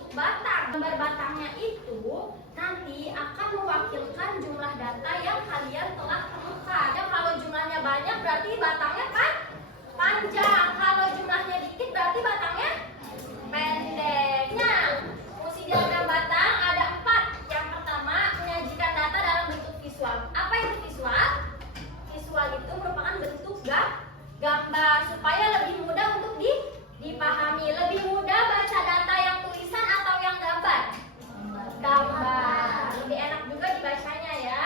berbentuk batang. Gambar batangnya itu nanti akan mewakilkan jumlah data yang kalian telah temukan. Ya, kalau jumlahnya banyak berarti batangnya kan panjang. Kalau jumlahnya dikit berarti batangnya pendek. Nah, fungsi diagram batang ada 4. Yang pertama, menyajikan data dalam bentuk visual. Apa itu visual? Visual itu merupakan bentuk gambar supaya lebih mudah untuk dipahami. Lebih mudah baca data yang tulisan atau yang gambar? Gambar. Lebih enak juga dibacanya ya.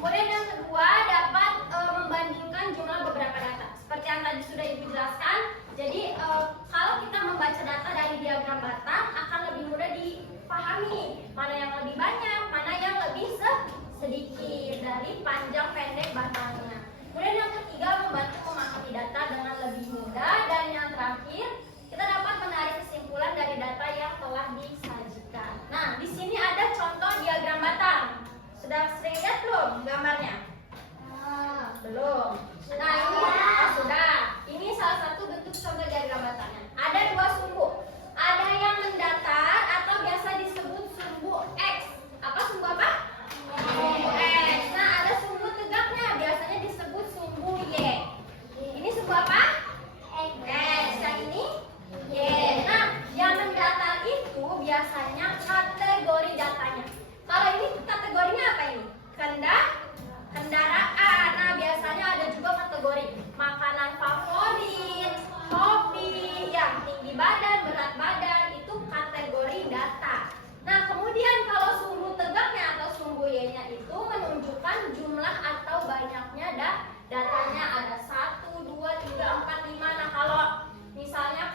Kemudian yang kedua, dapat membandingkan jumlah beberapa data. Seperti yang tadi sudah Ibu jelaskan. Jadi kalau kita membaca data dari diagram batang akan lebih mudah dipahami. Mana yang lebih banyak, mana yang lebih sedikit dari panjang pendek batangnya. Kemudian yang ketiga, membantu memahami data dengan lebih mudah. Dan yang terakhir, kita dapat menarik kesimpulan dari data yang telah disajikan. Nah, di sini ada contoh diagram batang. Sudah sering lihat belum gambarnya? Belum. Nah, ini sudah. Ini salah satu bentuk contoh diagram batangnya. Ada 2 sumbu. Ada yang mendatar atau biasa disebut sumbu X. Apa sumbu apa? Sumbu X. Nah, ada sumbu tegaknya, biasanya disebut sumbu Y. Ini sumbu apa? X. Yang ini Y. Nah, yang mendatar itu biasanya kategori datanya. Kalau ini kategorinya apa ini? Kendaraan. Nah, biasanya ada juga kategori makanan favorit, hobi, ya, tinggi badan, berat badan, itu kategori data. Nah, kemudian kalau sumbu tegaknya atau sumbu Y-nya itu menunjukkan jumlah atau banyaknya datanya. Ada 1, 2, 3, 4, 5. Nah, kalau misalnya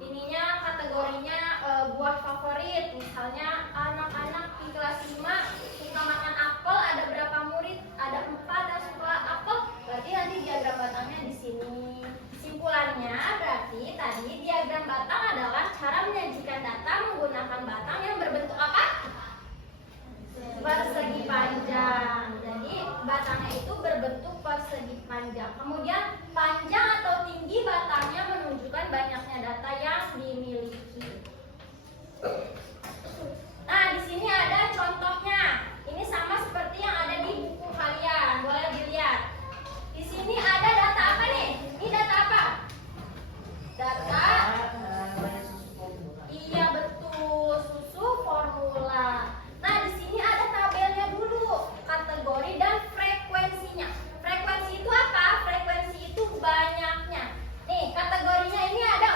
ininya kategorinya buah favorit, misalnya anak-anak di kelas 5 suka makan apel, ada berapa murid? Ada 4 yang suka apel, berarti nanti diagram batangnya di sini. Simpulannya berarti tadi diagram batang adalah cara menyajikan data menggunakan batang yang berbentuk apa? Persegi panjang. Jadi batangnya itu berbentuk persegi panjang. Kemudian panjang atau tinggi batangnya menunjukkan banyaknya data yang dimiliki. Nah, di sini ada contohnya. Ini sama seperti yang ada di buku kalian. Boleh dilihat. Di sini ada data apa nih? Ini data apa? Data. Iya, betul. Susu formula. Nah, di sini ada tabelnya dulu, kategori dan frekuensinya. Frekuensi itu apa? Frekuensi itu banyaknya. Nih, kategorinya ini ada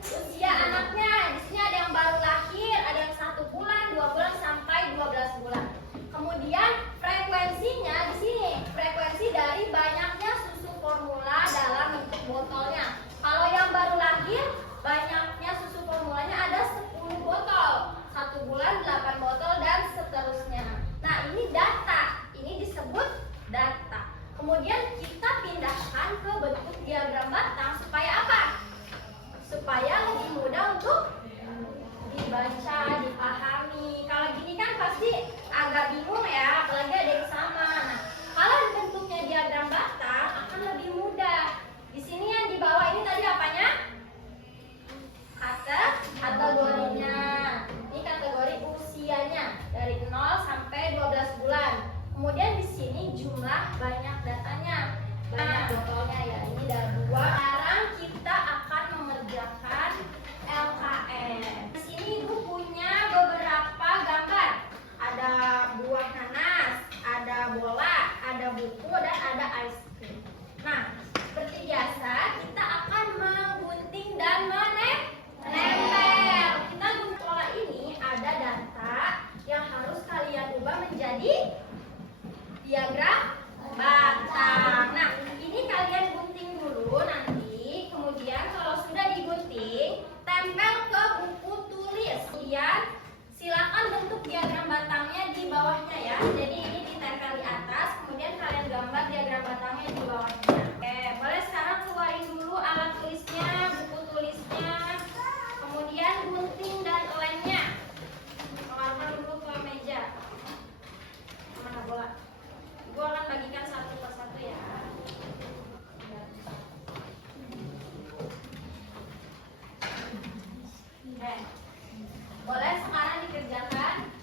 usia anaknya. Di sini ada yang baru lahir, ada yang 1 bulan, 2 bulan sampai 12 bulan. Kemudian frekuensinya di sini, frekuensi dari banyaknya susu formula dalam bentuk botolnya. Kalau yang baru lahir, banyaknya susu formulanya ada 10 botol. 1 bulan 8 botol dan seterusnya. Nah, ini data. Ini disebut data. Kemudian kita pindahkan ke bentuk diagram batang supaya apa? Supaya lebih mudah untuk dibaca, dipahami. Kalau gini kan pasti agak bingung ya, apalagi ada yang sama. Nah, kalau bentuknya diagram batang akan lebih mudah. Di sini yang di bawah ini tadi apanya? Kategorinya. Ini kategori usianya dari 0 sampai 12 bulan. Kemudian di sini jumlah banyak datanya, banyak botolnya ya. Ini ada 2. Sekarang kita akan mengerjakan LKM. Di sini Ibu punya beberapa gambar. Ada buah nanas, Boleh sekarang dikerjakan.